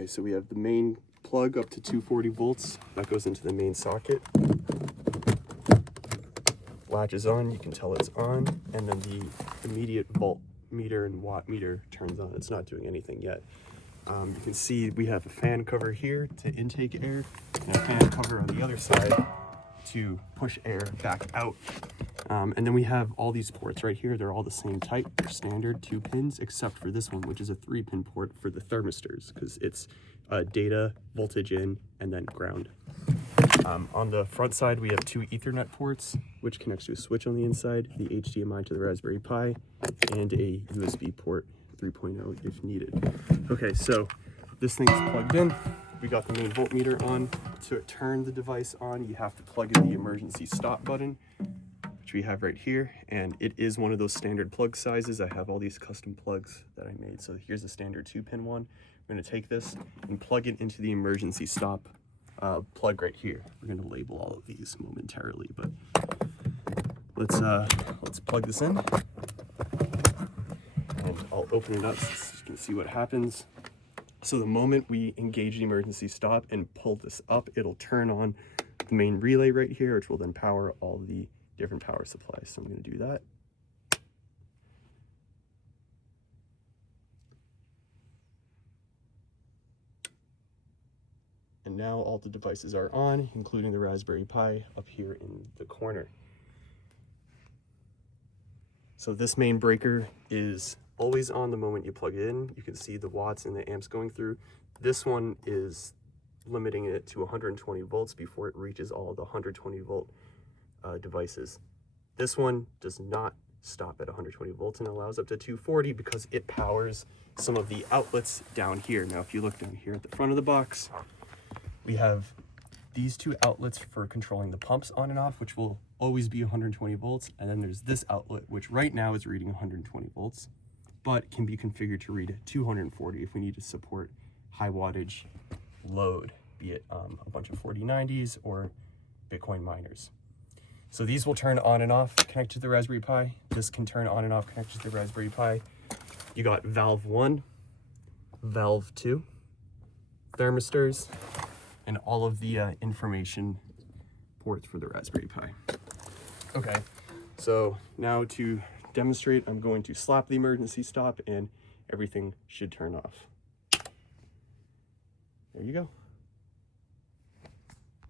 Okay, so we have the main plug up to 240 volts. That goes into the main socket. Latch is on, you can tell it's on, and then the immediate volt meter and watt meter turns on. It's not doing anything yet. You can see we have a fan cover here to intake air, and a fan cover on the other side to push air back out. And then we have all these ports right here. They're all the same type. They're standard 2 pins, except for this one, which is a 3-pin port for the thermistors, because it's data, voltage in, and then ground. On the front side, we have 2 Ethernet ports, which connects to a switch on the inside, the HDMI to the Raspberry Pi, and a USB port 3.0 if needed. Okay, so this thing's plugged in. We got the main voltmeter on. To turn the device on, you have to plug in the emergency stop button, which we have right here, and it is one of those standard plug sizes. I have all these custom plugs that I made. So here's the standard 2-pin one. We're going to take this and plug it into the emergency stop plug right here. We're going to label all of these momentarily, but let's plug this in, and I'll open it up so you can see what happens. So the moment we engage the emergency stop and pull this up, it'll turn on the main relay right here, which will then power all the different power supplies. So I'm going to do that. And now all the devices are on, including the Raspberry Pi up here in the corner. So this main breaker is always on the moment you plug it in. You can see the watts and the amps going through. This one is limiting it to 120 volts before it reaches all the 120 volt devices. This one does not stop at 120 volts and allows up to 240 because it powers some of the outlets down here. Now, if you look down here at the front of the box, we have these 2 outlets for controlling the pumps on and off, which will always be 120 volts. And then there's this outlet, which right now is reading 120 volts, but can be configured to read 240 if we need to support high wattage load, be it a bunch of 4090s or Bitcoin miners. So these will turn on and off, connect to the Raspberry Pi. This can turn on and off, connect to the Raspberry Pi. You got valve 1, valve 2, thermistors, and all of the information ports for the Raspberry Pi. Okay, so now to demonstrate, I'm going to slap the emergency stop and everything should turn off. There you go.